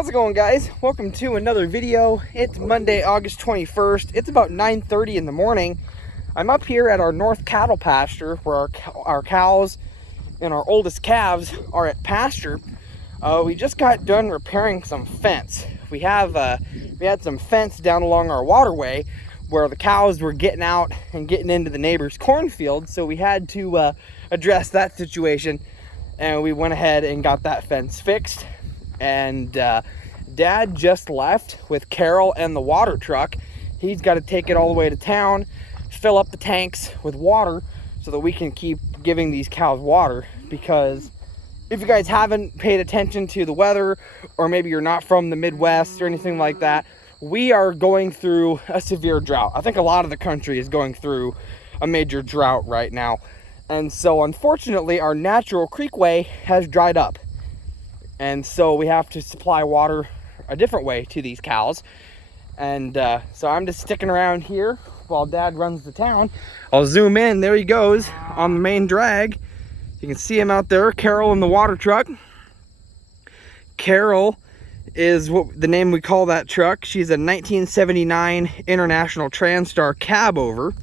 How's it going, guys? Welcome to another video. It's Monday, August 21st. It's about 9:30 in the morning. I'm up here at our north cattle pasture where our cows and our oldest calves are at pasture. We just got done repairing some fence. We had some fence down along our waterway where the cows were getting out and getting into the neighbor's cornfield, so we had to address that situation, and we went ahead and got that fence fixed. And Dad just left with Carol and the water truck. He's got to take it all the way to town, fill up the tanks with water so that we can keep giving these cows water. Because if you guys haven't paid attention to the weather, or maybe you're not from the Midwest or anything like that, we are going through a severe drought. I think a lot of the country is going through a major drought right now. And so unfortunately, our natural creekway has dried up. And so we have to supply water a different way to these cows. And so I'm just sticking around here while Dad runs the town. I'll zoom in. There he goes on the main drag. You can see him out there, Carol in the water truck. Carol is what the name we call that truck. She's a 1979 International Transtar cab over.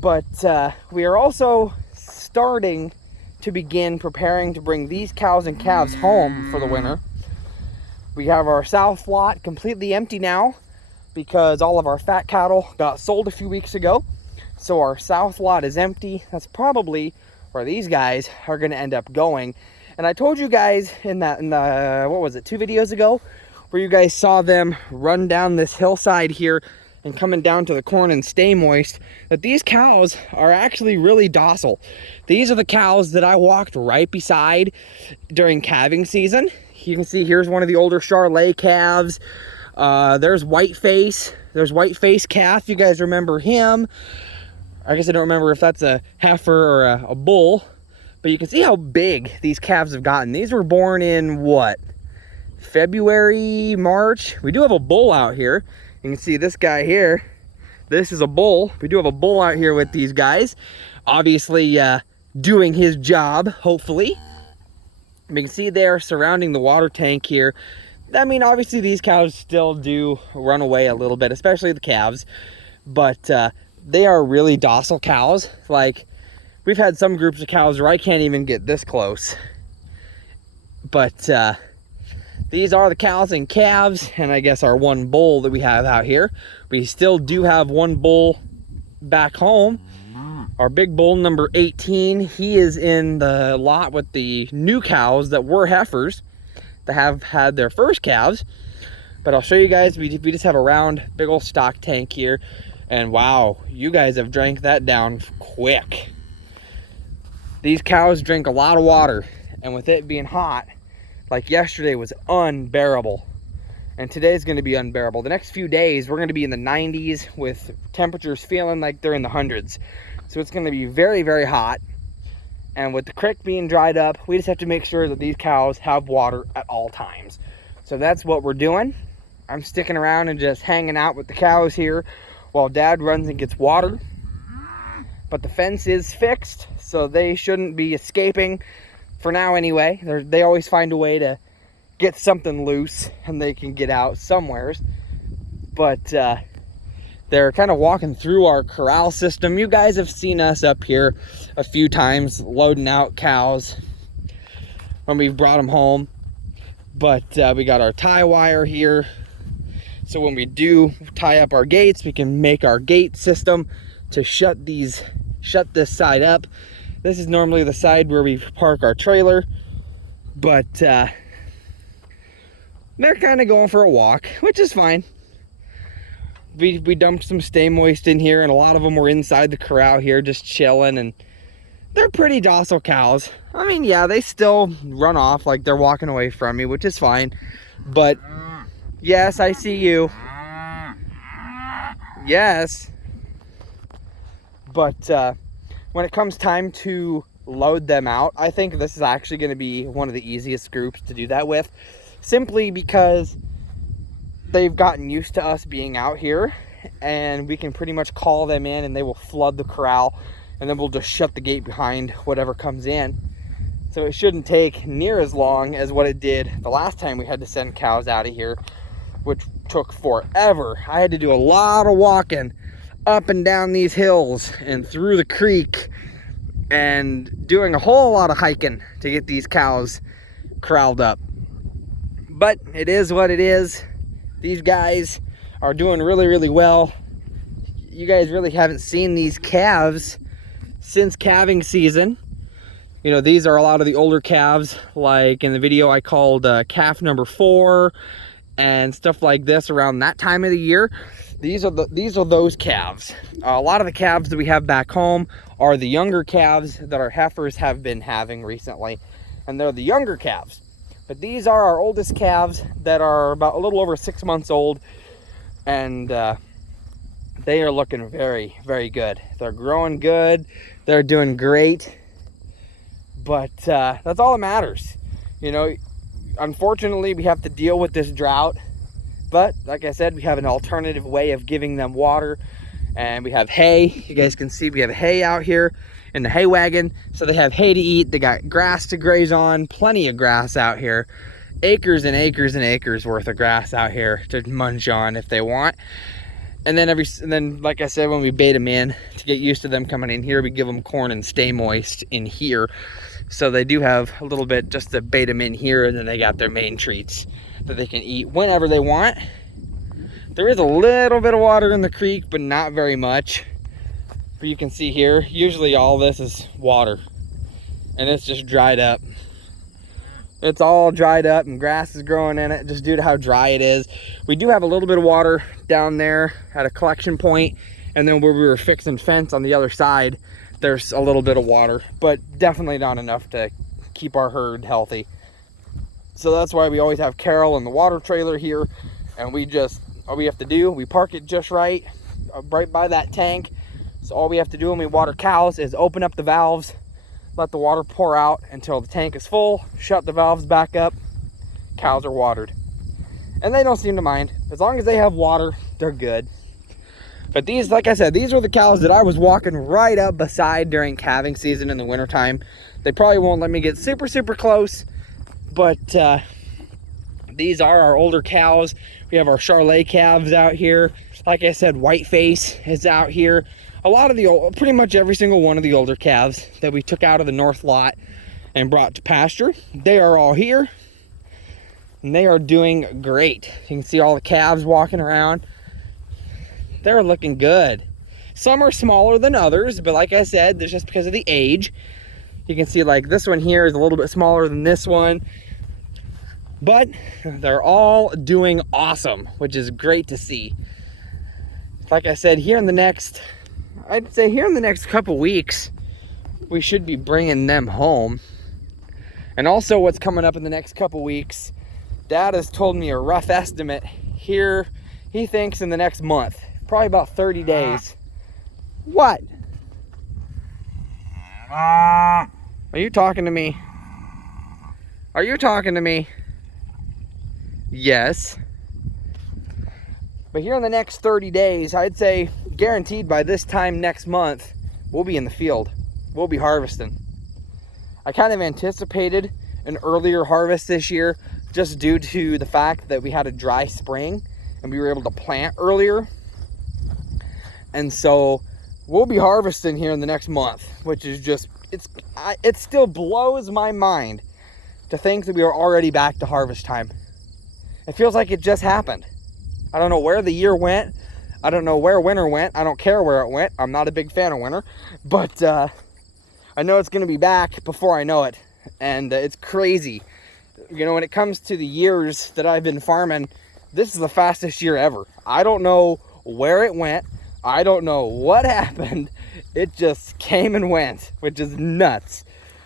But we are also starting to begin preparing to bring these cows and calves home for the winter. We have our south lot completely empty now because all of our fat cattle got sold a few weeks ago. So our south lot is empty. That's probably where these guys are going to end up going. And I told you guys in the what was it, 2 videos ago, where you guys saw them run down this hillside here and coming down to the corn and stay moist, that these cows are actually really docile. These are the cows that I walked right beside during calving season. You can see here's one of the older Charolais calves. There's Whiteface. There's Whiteface calf. You guys remember him. I guess I don't remember if that's a heifer or a bull, but you can see how big these calves have gotten. These were born in what? February, March. We do have a bull out here. You can see this guy here. This is a bull. We do have a bull out here with these guys. Obviously doing his job, hopefully. You can see they're surrounding the water tank here. I mean, obviously these cows still do run away a little bit, especially the calves. But they are really docile cows. Like, we've had some groups of cows where I can't even get this close. But these are the cows and calves, and I guess our one bull that we have out here. We still do have one bull back home. Our big bull, number 18, he is in the lot with the new cows that were heifers that have had their first calves. But I'll show you guys, we just have a round, big old stock tank here. And wow, you guys have drank that down quick. These cows drink a lot of water, and with it being hot, like yesterday was unbearable, and today's going to be unbearable. The next few days we're going to be in the 90s with temperatures feeling like they're in the hundreds. So it's going to be very, very hot. And with the creek being dried up, we just have to make sure that these cows have water at all times. So that's what we're doing. I'm sticking around and just hanging out with the cows here while Dad runs and gets water. But the fence is fixed, so they shouldn't be escaping. For now anyway. They always find a way to get something loose and they can get out somewheres. But they're kind of walking through our corral system. You guys have seen us up here a few times loading out cows when we've brought them home. But we got our tie wire here. So when we do tie up our gates, we can make our gate system to shut this side up. This is normally the side where we park our trailer, but they're kind of going for a walk, which is fine. We dumped some stay moist in here, and a lot of them were inside the corral here just chilling, and they're pretty docile cows. I mean, yeah, they still run off like they're walking away from me, which is fine. But yes, I see you. Yes. But when it comes time to load them out, I think this is actually going to be one of the easiest groups to do that with, simply because they've gotten used to us being out here, and we can pretty much call them in and they will flood the corral, and then we'll just shut the gate behind whatever comes in. So it shouldn't take near as long as what it did the last time we had to send cows out of here, which took forever. I had to do a lot of walking up and down these hills and through the creek and doing a whole lot of hiking to get these cows corralled up. But it is what it is. These guys are doing really, really well. You guys really haven't seen these calves since calving season. You know, these are a lot of the older calves, like in the video I called calf number 4 and stuff like this around that time of the year. These are those calves. A lot of the calves that we have back home are the younger calves that our heifers have been having recently, and they're the younger calves. But these are our oldest calves that are about a little over 6 months old, and they are looking very, very good. They're growing good. They're doing great. But that's all that matters. You know, unfortunately, we have to deal with this drought. But like I said, we have an alternative way of giving them water. And we have hay. You guys can see we have hay out here in the hay wagon. So they have hay to eat. They got grass to graze on. Plenty of grass out here. Acres and acres and acres worth of grass out here to munch on if they want. And then like I said, when we bait them in, to get used to them coming in here, we give them corn and stay moist in here. So they do have a little bit just to bait them in here, and then they got their main treats that they can eat whenever they want. There is a little bit of water in the creek, but not very much. But you can see here, usually all this is water, and it's just dried up. It's all dried up and grass is growing in it just due to how dry it is. We do have a little bit of water down there at a collection point, and then where we were fixing fence on the other side, there's a little bit of water, but definitely not enough to keep our herd healthy. So that's why we always have Carol in the water trailer here, and all we have to do, we park it just right by that tank. So all we have to do when we water cows is open up the valves, let the water pour out until the tank is full, shut the valves back up, cows are watered. And they don't seem to mind. As long as they have water, they're good. But these, like I said, these are the cows that I was walking right up beside during calving season in the wintertime. They probably won't let me get super, super close, but these are our older cows. We have our Charolais calves out here. Like I said, Whiteface is out here. A lot of pretty much every single one of the older calves that we took out of the north lot and brought to pasture, they are all here, and they are doing great. You can see all the calves walking around. They're looking good. Some are smaller than others, but like I said, that's just because of the age. You can see like this one here is a little bit smaller than this one, but they're all doing awesome, which is great to see. Like I said, I'd say here in the next couple weeks, we should be bringing them home. And also what's coming up in the next couple weeks, Dad has told me a rough estimate here. He thinks in the next month, probably about 30 days. What? Are you talking to me? Are you talking to me? Yes. But here in the next 30 days, I'd say guaranteed by this time next month, we'll be in the field. We'll be harvesting. I kind of anticipated an earlier harvest this year just due to the fact that we had a dry spring and we were able to plant earlier. And so we'll be harvesting here in the next month, which is just, it still blows my mind to think that we are already back to harvest time. It feels like it just happened. I don't know where the year went. I don't know where winter went. I don't care where it went. I'm not a big fan of winter, but I know it's going to be back before I know it. And it's crazy. You know, when it comes to the years that I've been farming, this is the fastest year ever. I don't know where it went. I don't know what happened. It just came and went, which is nuts.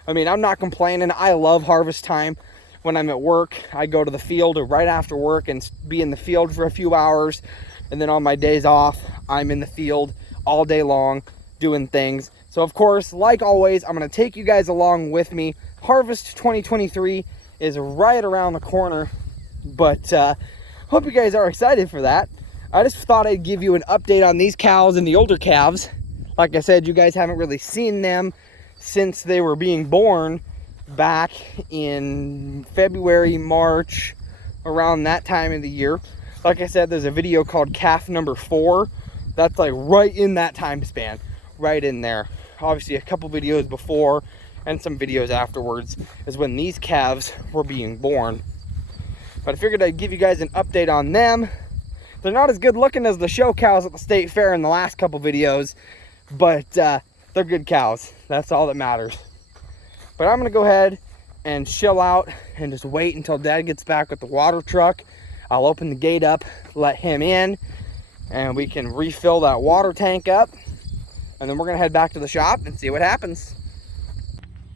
I mean, I'm not complaining. I love harvest time. When I'm at work, I go to the field right after work and be in the field for a few hours. And then on my days off, I'm in the field all day long doing things. So of course, like always, I'm going to take you guys along with me. Harvest 2023 is right around the corner, but hope you guys are excited for that. I just thought I'd give you an update on these cows and the older calves. Like I said, you guys haven't really seen them since they were being born back in February, March, around that time of the year. Like I said, there's a video called calf number 4. That's like right in that time span, right in there. Obviously a couple videos before and some videos afterwards is when these calves were being born. But I figured I'd give you guys an update on them. They're not as good looking as the show cows at the state fair in the last couple videos, but they're good cows. That's all that matters. But I'm gonna go ahead and chill out and just wait until Dad gets back with the water truck. I'll open the gate up, let him in, and we can refill that water tank up. And then we're gonna head back to the shop and see what happens.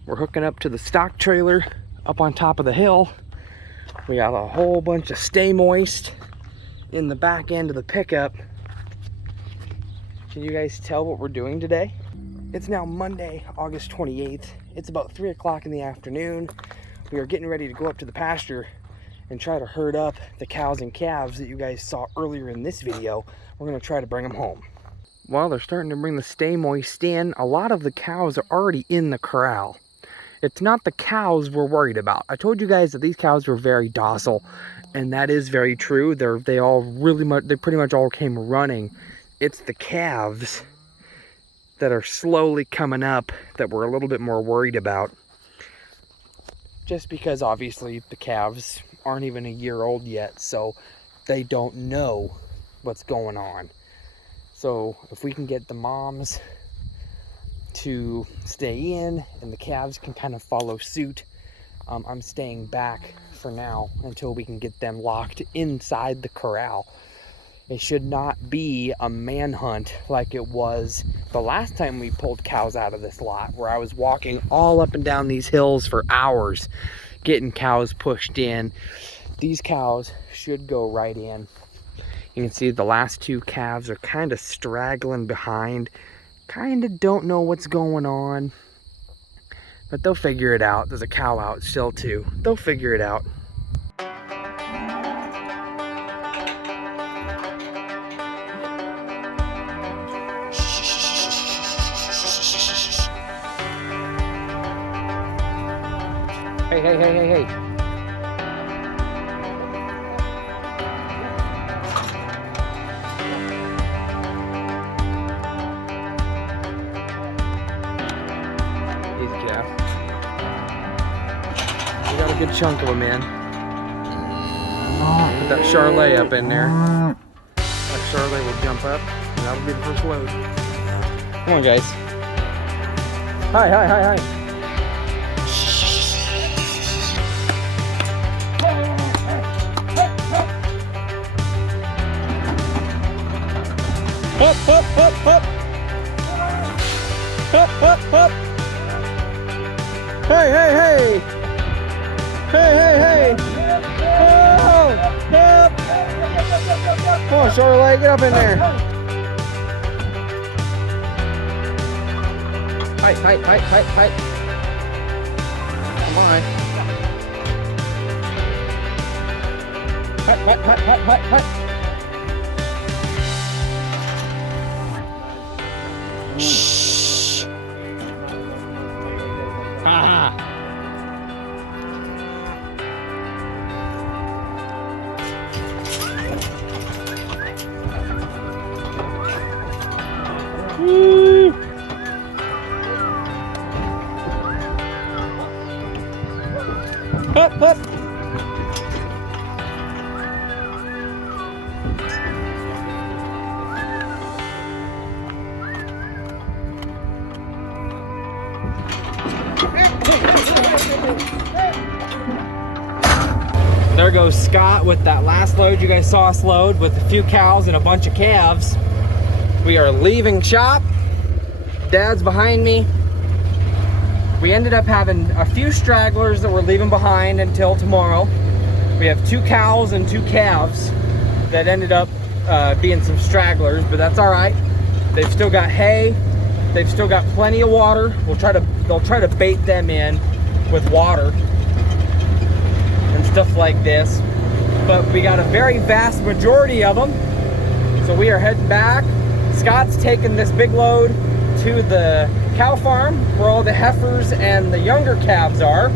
We're hooking up to the stock trailer up on top of the hill. We got a whole bunch of Stay Moist in the back end of the pickup. Can you guys tell what we're doing today? It's now Monday, August 28th. It's about 3 o'clock in the afternoon. We are getting ready to go up to the pasture and try to herd up the cows and calves that you guys saw earlier in this video. We're gonna try to bring them home. While they're starting to bring the Stay Moist in, a lot of the cows are already in the corral. It's not the cows we're worried about. I told you guys that these cows were very docile, and that is very true. They pretty much all came running. It's the calves that are slowly coming up that we're a little bit more worried about. Just because obviously the calves aren't even a year old yet, so they don't know what's going on. So if we can get the moms to stay in and the calves can kind of follow suit, I'm staying back for now until we can get them locked inside the corral. It should not be a manhunt like it was the last time we pulled cows out of this lot, where I was walking all up and down these hills for hours getting cows pushed in. These cows should go right in. You can see the last 2 calves are kind of straggling behind. Kind of don't know what's going on, but they'll figure it out. There's a cow out still too. They'll figure it out. Hey, hey, hey, hey, hey. We got a good chunk of them in. Put that Charlet up in there. That Charlet will jump up, and that'll be the first load. Come on, guys. Hi, hi, hi, hi. Up, up, up, up. Up, up, up. Hey, hey, hey. Hey, hey, hey. Oh, up. Come on, Charlotte, get up in there. Hi, hi, hi, hi, hi. Come on. Hi, hi, hi, hi, hi, hi. Shh. Ah. Woo. Up, up. There goes Scott with that last load you guys saw us load with a few cows and a bunch of calves. We are leaving shop. Dad's behind me. We ended up having a few stragglers that we're leaving behind until tomorrow. We have 2 cows and 2 calves that ended up being some stragglers, but that's all right. They've still got hay. They've still got plenty of water. They'll try to bait them in with water and stuff like this. But we got a very vast majority of them. So we are heading back. Scott's taking this big load to the cow farm where all the heifers and the younger calves are.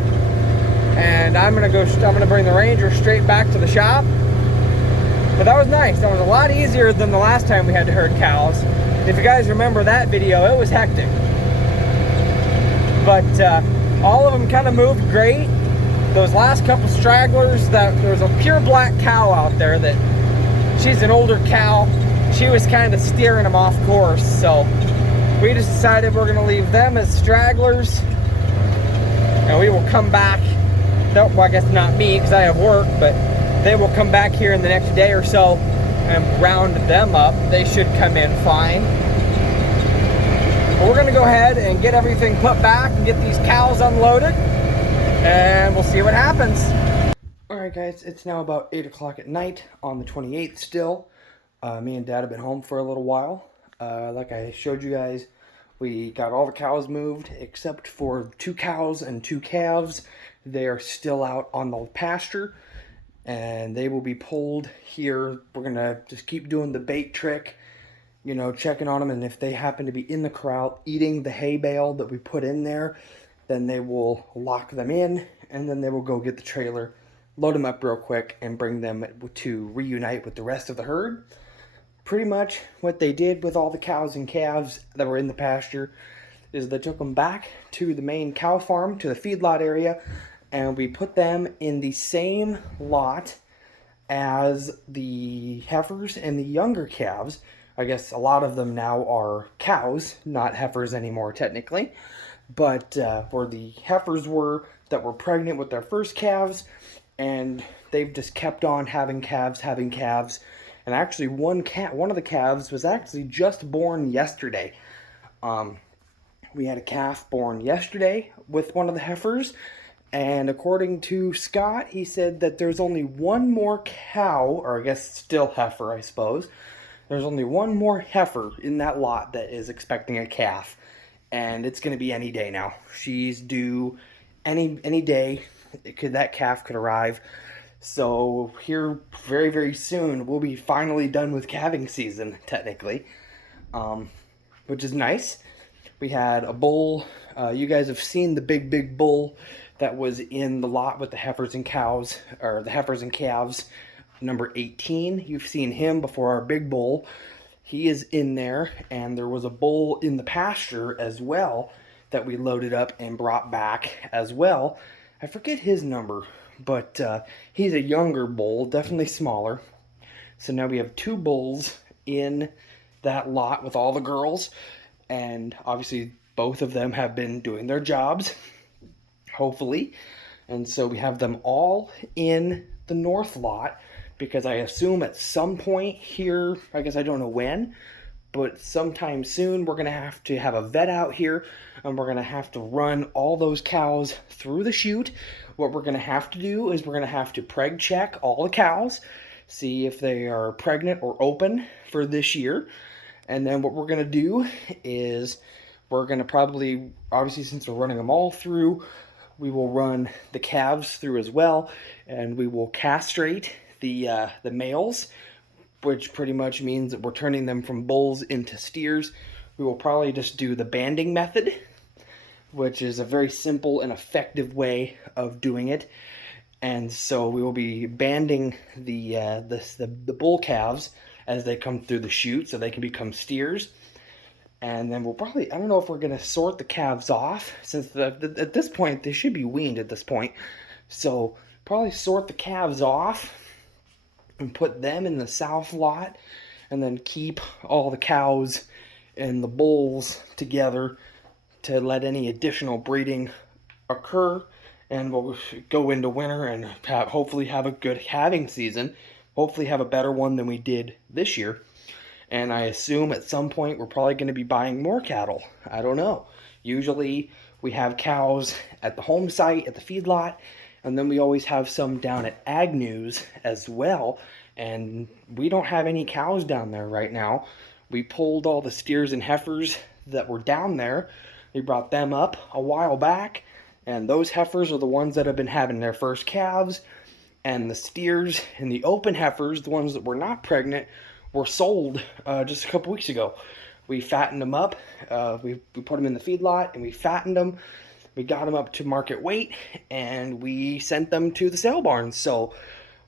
And I'm gonna bring the Ranger straight back to the shop. But that was nice. That was a lot easier than the last time we had to herd cows. If you guys remember that video, it was hectic. But all of them kind of moved great. Those last couple stragglers, there was a pure black cow out there that she's an older cow. She was kind of steering them off course, so we just decided we're gonna leave them as stragglers, and we will come back. Well, I guess not me because I have work, but they will come back here in the next day or so and round them up. They should come in fine. But we're gonna go ahead and get everything put back and get these cows unloaded, and we'll see what happens. Alright guys, it's now about 8 o'clock at night on the 28th still. Me and Dad have been home for a little while. Like I showed you guys, we got all the cows moved except for 2 cows and 2 calves. They are still out on the pasture, and they will be pulled here. We're gonna just keep doing the bait trick, you know, checking on them, and if they happen to be in the corral eating the hay bale that we put in there, then they will lock them in, and then they will go get the trailer, load them up real quick, and bring them to reunite with the rest of the herd. Pretty much what they did with all the cows and calves that were in the pasture is they took them back to the main cow farm, to the feedlot area, and we put them in the same lot as the heifers and the younger calves. I guess a lot of them now are cows, not heifers anymore technically, but where the heifers were that were pregnant with their first calves, and they've just kept on having calves. And actually one of the calves was actually just born yesterday. We had a calf born yesterday with one of the heifers, and according to Scott, he said that there's only one more cow, or I guess still heifer, I suppose. There's only one more heifer in that lot that is expecting a calf, and it's going to be any day now. She's due any day. That calf could arrive. So here very, very soon, we'll be finally done with calving season, technically, which is nice. We had a bull. You guys have seen the big bull that was in the lot with the heifers and cows, or the heifers and calves, number 18. You've seen him before, our big bull. He is in there, and there was a bull in the pasture as well that we loaded up and brought back as well. I forget his number, but he's a younger bull, definitely smaller. So now we have 2 bulls in that lot with all the girls, and obviously both of them have been doing their jobs, hopefully. And so we have them all in the north lot, because I assume at some point here, I guess I don't know when, but sometime soon we're going to have a vet out here, and we're going to have to run all those cows through the chute. What we're going to have to do is we're going to have to preg check all the cows, see if they are pregnant or open for this year. And then what we're going to do is we're going to probably, obviously since we're running them all through, we will run the calves through as well, and we will castrate the males, which pretty much means that we're turning them from bulls into steers. We will probably just do the banding method, which is a very simple and effective way of doing it. And so we will be banding the bull calves as they come through the chute so they can become steers. And then we'll probably, I don't know if we're going to sort the calves off, since at this point they should be weaned at this point. So probably sort the calves off and put them in the south lot, and then keep all the cows and the bulls together to let any additional breeding occur. And we'll go into winter and hopefully have a good calving season, hopefully have a better one than we did this year. And I assume at some point we're probably going to be buying more cattle. I don't know. Usually we have cows at the home site, at the feedlot, and then we always have some down at Agnew's as well. And we don't have any cows down there right now. We pulled all the steers and heifers that were down there. We brought them up a while back, and those heifers are the ones that have been having their first calves. And the steers and the open heifers, the ones that were not pregnant, were sold just a couple weeks ago. We fattened them up. We put them in the feedlot and we fattened them. We got them up to market weight and we sent them to the sale barns. So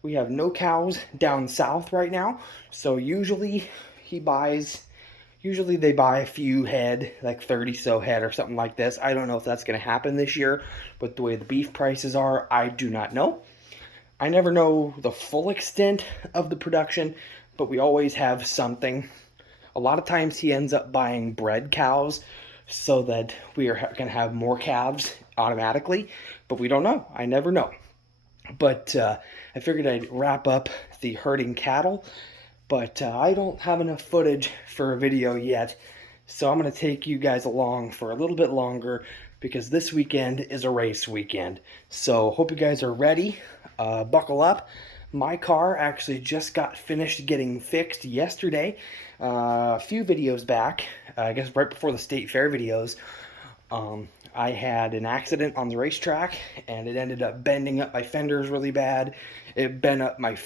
we have no cows down south right now. So usually they buy a few head, like 30 so head or something like this. I don't know if that's going to happen this year, but the way the beef prices are, I do not know. I never know the full extent of the production, but we always have something. A lot of times he ends up buying bred cows so that we are going to have more calves automatically, but we don't know. I never know. But I figured I'd wrap up the herding cattle, but I don't have enough footage for a video yet, so I'm going to take you guys along for a little bit longer because this weekend is a race weekend. So hope you guys are ready. Buckle up. My car actually just got finished getting fixed yesterday. A few videos back, I guess right before the state fair videos, I had an accident on the racetrack and it ended up bending up my fenders really bad. It bent up my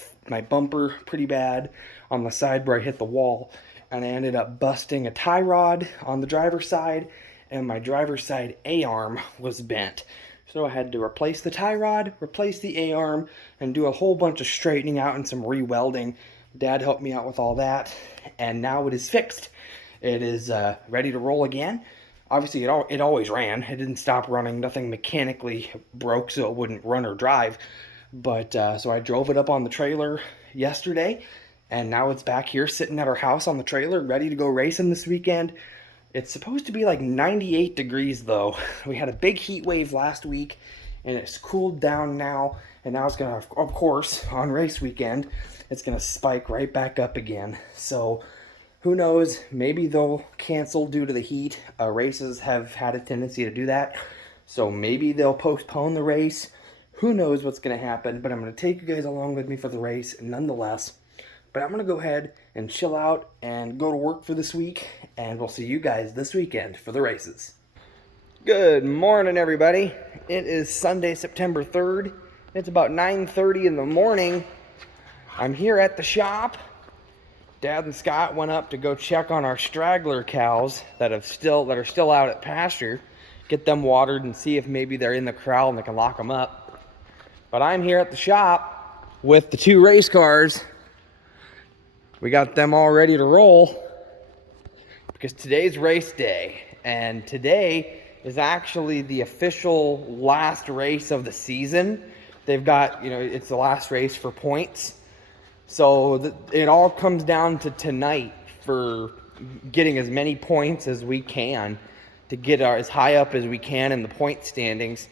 bumper pretty bad on the side where I hit the wall, and I ended up busting a tie rod on the driver's side, and my driver's side A-arm was bent. So I had to replace the tie rod, replace the A-arm, and do a whole bunch of straightening out and some re-welding. Dad helped me out with all that, and now it is fixed. It is ready to roll again. Obviously, it always ran. It didn't stop running. Nothing mechanically broke so it wouldn't run or drive. But so I drove it up on the trailer yesterday, and now it's back here sitting at our house on the trailer, ready to go racing this weekend. It's supposed to be like 98 degrees though. We had a big heat wave last week, and it's cooled down now. And now it's gonna, of course, on race weekend, it's gonna spike right back up again. So who knows? Maybe they'll cancel due to the heat. Races have had a tendency to do that. So maybe they'll postpone the race. Who knows what's going to happen, but I'm going to take you guys along with me for the race nonetheless. But I'm going to go ahead and chill out and go to work for this week, and we'll see you guys this weekend for the races. Good morning, everybody. It is Sunday, September 3rd. It's about 9:30 in the morning. I'm here at the shop. Dad and Scott went up to go check on our straggler cows that are still out at pasture, get them watered and see if maybe they're in the corral and they can lock them up. But I'm here at the shop with the 2 race cars. We got them all ready to roll because today's race day, and today is actually the official last race of the season. They've got, it's the last race for points. So it all comes down to tonight for getting as many points as we can to get as high up as we can in the point standings.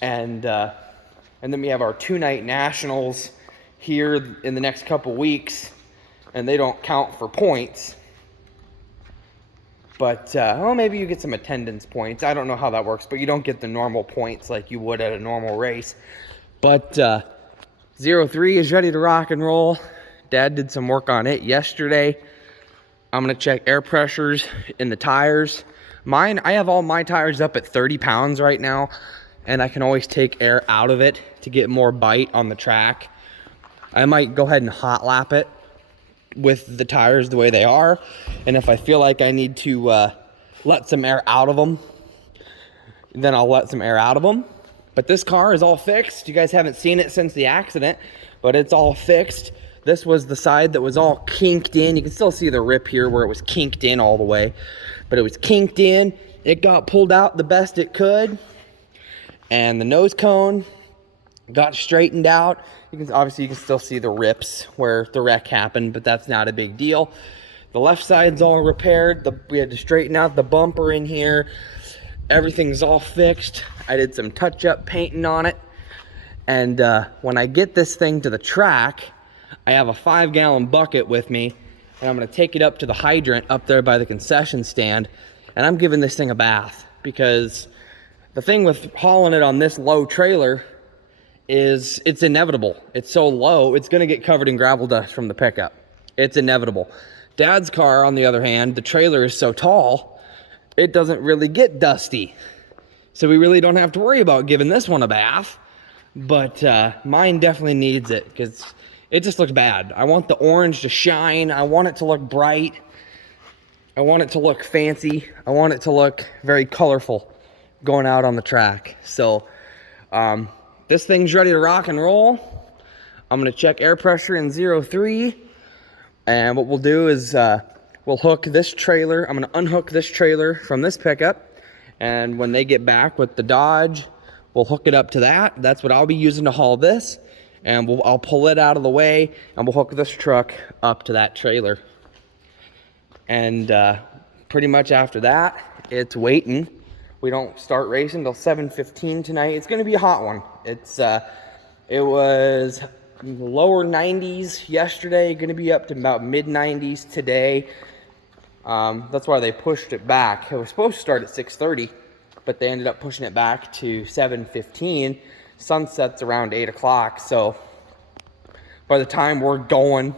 And then we have our 2-night nationals here in the next couple weeks, and they don't count for points. But, maybe you get some attendance points. I don't know how that works, but you don't get the normal points like you would at a normal race. But 03 is ready to rock and roll. Dad did some work on it yesterday. I'm going to check air pressures in the tires. I have all my tires up at 30 pounds right now, and I can always take air out of it to get more bite on the track. I might go ahead and hot lap it with the tires the way they are, and if I feel like I need to let some air out of them, then I'll let some air out of them. But this car is all fixed. You guys haven't seen it since the accident, but it's all fixed. This was the side that was all kinked in. You can still see the rip here where it was kinked in all the way, but it was kinked in. It got pulled out the best it could, and the nose cone got straightened out. Obviously you can still see the rips where the wreck happened, but that's not a big deal. The left side's all repaired. We had to straighten out the bumper in here. Everything's all fixed. I did some touch-up painting on it. And when I get this thing to the track, I have a 5-gallon bucket with me, and I'm going to take it up to the hydrant up there by the concession stand, and I'm giving this thing a bath, because the thing with hauling it on this low trailer is it's inevitable. It's so low, it's going to get covered in gravel dust from the pickup. It's inevitable. Dad's car, on the other hand, the trailer is so tall, it doesn't really get dusty. So we really don't have to worry about giving this one a bath. But mine definitely needs it because it just looks bad. I want the orange to shine. I want it to look bright. I want it to look fancy. I want it to look very colorful going out on the track. So this thing's ready to rock and roll. I'm gonna check air pressure in 0.3. And what we'll do is we'll hook this trailer. I'm gonna unhook this trailer from this pickup. And when they get back with the Dodge, we'll hook it up to that. That's what I'll be using to haul this. And I'll pull it out of the way and we'll hook this truck up to that trailer. And pretty much after that, it's waiting. We don't start racing until 7:15 tonight. It's gonna be a hot one. It was lower 90s yesterday, gonna be up to about mid 90s today. That's why they pushed it back. It was supposed to start at 6:30, but they ended up pushing it back to 7:15. Sunset's around 8 o'clock, so by the time we're going,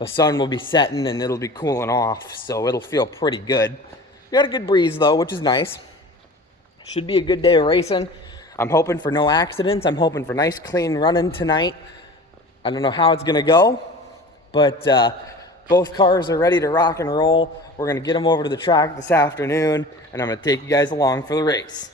the sun will be setting and it'll be cooling off, so it'll feel pretty good. We got a good breeze though, which is nice. Should be a good day of racing. I'm hoping for no accidents. I'm hoping for nice clean running tonight. I don't know how it's gonna go, but both cars are ready to rock and roll. We're gonna get them over to the track this afternoon, and I'm gonna take you guys along for the race.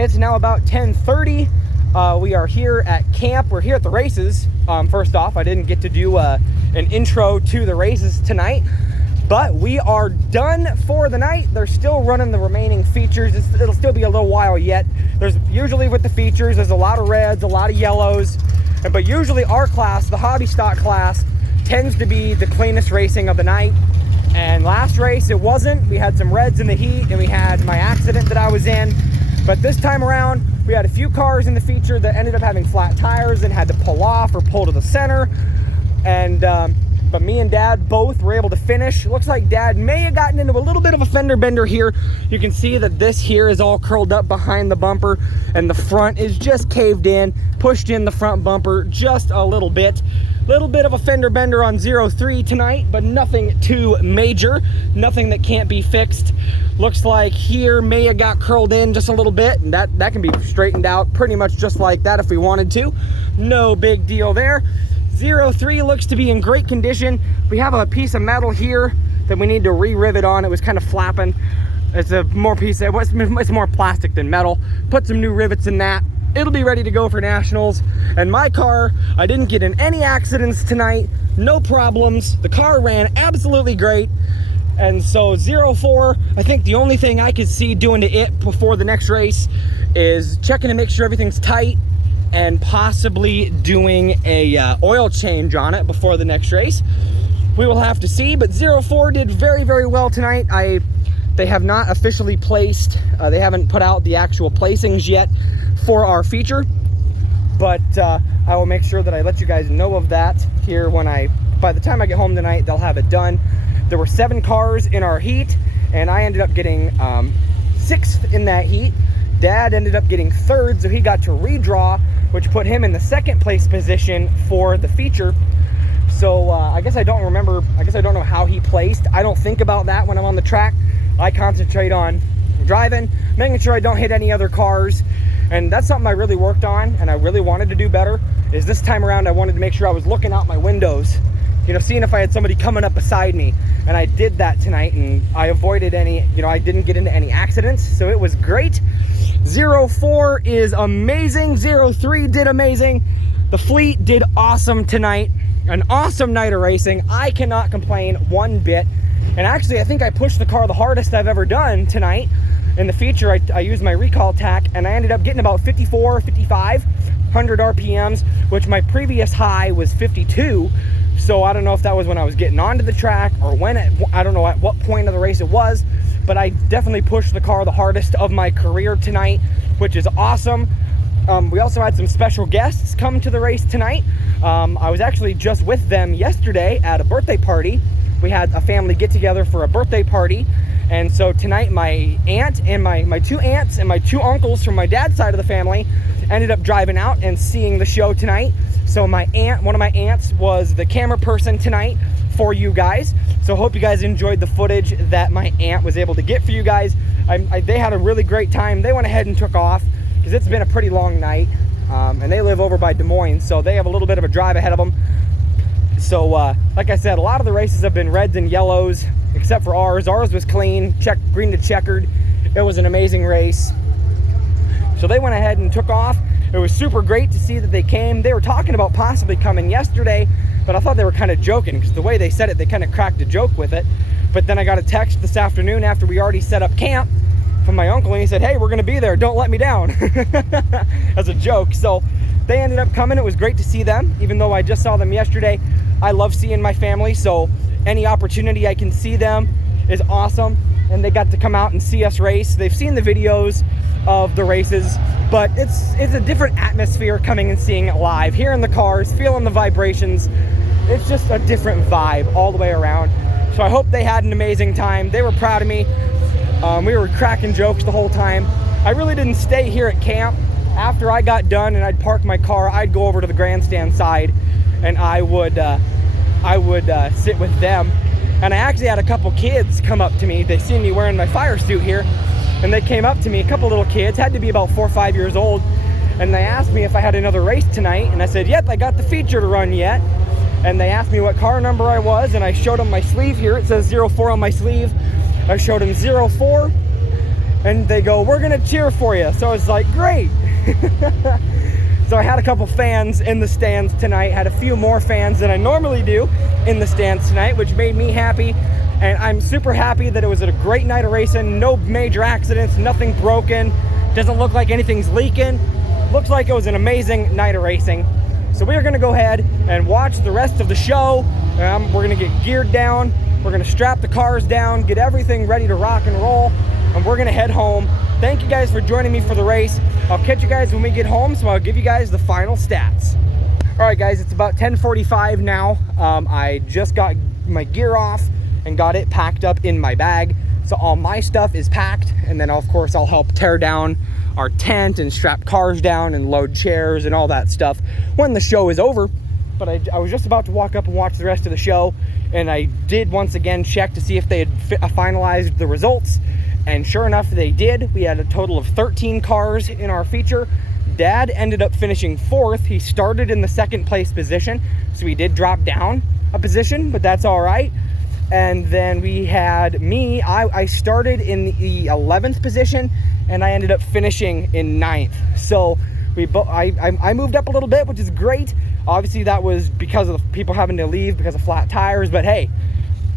It's now about 10:30. We are here at camp. We're here at the races. First off, I didn't get to do an intro to the races tonight, but we are done for the night. They're still running the remaining features. It'll still be a little while yet. There's usually with the features, there's a lot of reds, a lot of yellows, but usually our class, the hobby stock class, tends to be the cleanest racing of the night. And last race it wasn't. We had some reds in the heat, and we had my accident that I was in. But this time around, we had a few cars in the feature that ended up having flat tires and had to pull off or pull to the center. And but me and Dad both were able to finish. Looks like Dad may have gotten into a little bit of a fender bender here. You can see that this here is all curled up behind the bumper, and the front is just caved in, pushed in the front bumper just a little bit. Little bit of a fender bender on 03 tonight, but nothing too major, nothing that can't be fixed. Looks like here may have got curled in just a little bit, and that can be straightened out pretty much just like that if we wanted to. No big deal there. 03 looks to be in great condition. We have a piece of metal here that we need to re-rivet on. It was kind of flapping. It's a more piece of, it's more plastic than metal. Put some new rivets in that. It'll be ready to go for nationals. And my car, I didn't get in any accidents tonight, no problems. The car ran absolutely great. And so 04, I think the only thing I could see doing to it before the next race is checking to make sure everything's tight, and possibly doing a oil change on it before the next race. We will have to see, but 04 did very, very well tonight. They have not officially placed, they haven't put out the actual placings yet for our feature, but I will make sure that I let you guys know of that here by the time I get home tonight, they'll have it done. There were 7 cars in our heat, and I ended up getting 6th in that heat. Dad ended up getting 3rd, so he got to redraw, which put him in the 2nd place position for the feature. So I guess I don't know how he placed. I don't think about that when I'm on the track. I concentrate on driving, making sure I don't hit any other cars. And that's something I really worked on, and I really wanted to do better, is this time around I wanted to make sure I was looking out my windows, you know, seeing if I had somebody coming up beside me. And I did that tonight, and I avoided any, you know, I didn't get into any accidents, so it was great. 04 is amazing. 03 did amazing. The fleet did awesome tonight. An awesome night of racing. I cannot complain one bit. And actually, I think I pushed the car the hardest I've ever done tonight. In the feature, I used my recall tack, and I ended up getting about 54, 500 RPMs, which my previous high was 52. So I don't know if that was when I was getting onto the track or I don't know at what point of the race it was, but I definitely pushed the car the hardest of my career tonight, which is awesome. We also had some special guests come to the race tonight. I was actually just with them yesterday at a birthday party. We had a family get together for a birthday party. And so tonight my aunt and my 2 aunts and my 2 uncles from my dad's side of the family ended up driving out and seeing the show tonight. So one of my aunts was the camera person tonight for you guys. So hope you guys enjoyed the footage that my aunt was able to get for you guys. They had a really great time. They went ahead and took off because it's been a pretty long night. And they live over by Des Moines, so they have a little bit of a drive ahead of them. So like I said, a lot of the races have been reds and yellows, except for ours. Ours was clean, green to checkered. It was an amazing race. So they went ahead and took off. It was super great to see that they came. They were talking about possibly coming yesterday, but I thought they were kind of joking because the way they said it, they kind of cracked a joke with it. But then I got a text this afternoon after we already set up camp from my uncle, and he said, "Hey, we're going to be there. Don't let me down." As a joke. So they ended up coming. It was great to see them, even though I just saw them yesterday. I love seeing my family, so any opportunity I can see them is awesome. And they got to come out and see us race. They've seen the videos of the races, but it's a different atmosphere coming and seeing it live, hearing the cars, feeling the vibrations. It's just a different vibe all the way around. So I hope they had an amazing time. They were proud of me. We were cracking jokes the whole time. I really didn't stay here at camp. After I got done and I'd park my car, I'd go over to the grandstand side, and I would sit with them. And I actually had a couple kids come up to me. They seen me wearing my fire suit here, and they came up to me, a couple little kids, had to be about 4 or 5 years old, and they asked me if I had another race tonight, and I said, "Yep, I got the feature to run yet." And they asked me what car number I was, and I showed them my sleeve here. It says 04 on my sleeve. I showed them 04, and they go, "We're gonna cheer for you." So it's like, great. So I had a couple fans in the stands tonight, had a few more fans than I normally do in the stands tonight, which made me happy. And I'm super happy that it was a great night of racing. No major accidents, nothing broken. Doesn't look like anything's leaking. Looks like it was an amazing night of racing. So we are gonna go ahead and watch the rest of the show. We're gonna get geared down. We're gonna strap the cars down, get everything ready to rock and roll, and we're gonna head home. Thank you guys for joining me for the race. I'll catch you guys when we get home, so I'll give you guys the final stats. All right, guys, it's about 10:45 now. I just got my gear off and got it packed up in my bag. So all my stuff is packed, and then of course I'll help tear down our tent and strap cars down and load chairs and all that stuff when the show is over. But I was just about to walk up and watch the rest of the show, and I did once again check to see if they had finalized the results. And sure enough, they did. We had a total of 13 cars in our feature. Dad ended up finishing 4th. He started in the 2nd place position, so he did drop down a position, but that's all right. And then we had me. I started in the 11th position, and I ended up finishing in 9th. So I moved up a little bit, which is great. Obviously, that was because of people having to leave because of flat tires, but hey,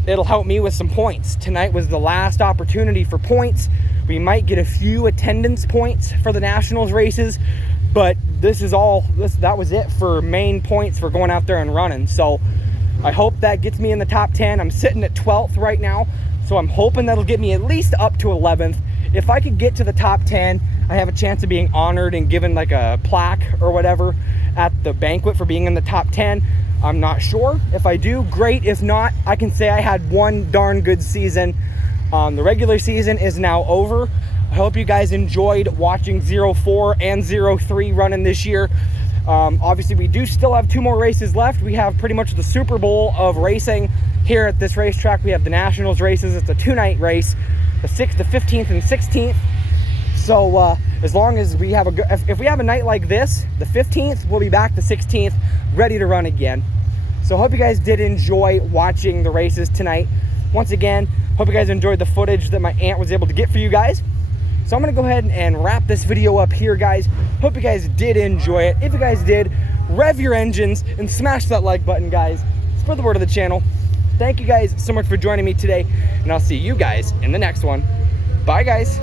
it'll help me with some points. Tonight was the last opportunity for points. We might get a few attendance points for the Nationals races, but that was it for main points for going out there and running. So I hope that gets me in the top 10. I'm sitting at 12th right now, so I'm hoping that'll get me at least up to 11th. If I could get to the top 10, I have a chance of being honored and given like a plaque or whatever at the banquet for being in the top 10. I'm not sure. If I do, great. If not, I can say I had one darn good season. The regular season is now over. I hope you guys enjoyed watching 04 and 03 running this year. Obviously, we do still have 2 more races left. We have pretty much the Super Bowl of racing here at this racetrack. We have the Nationals races. It's a 2-night race, the 6th, the 15th, and 16th. So as long as we have if we have a night like this, the 15th, we'll be back the 16th, ready to run again. So I hope you guys did enjoy watching the races tonight. Once again, hope you guys enjoyed the footage that my aunt was able to get for you guys. So I'm gonna go ahead and wrap this video up here, guys. Hope you guys did enjoy it. If you guys did, rev your engines and smash that like button, guys. Spread the word of the channel. Thank you guys so much for joining me today, and I'll see you guys in the next one. Bye, guys.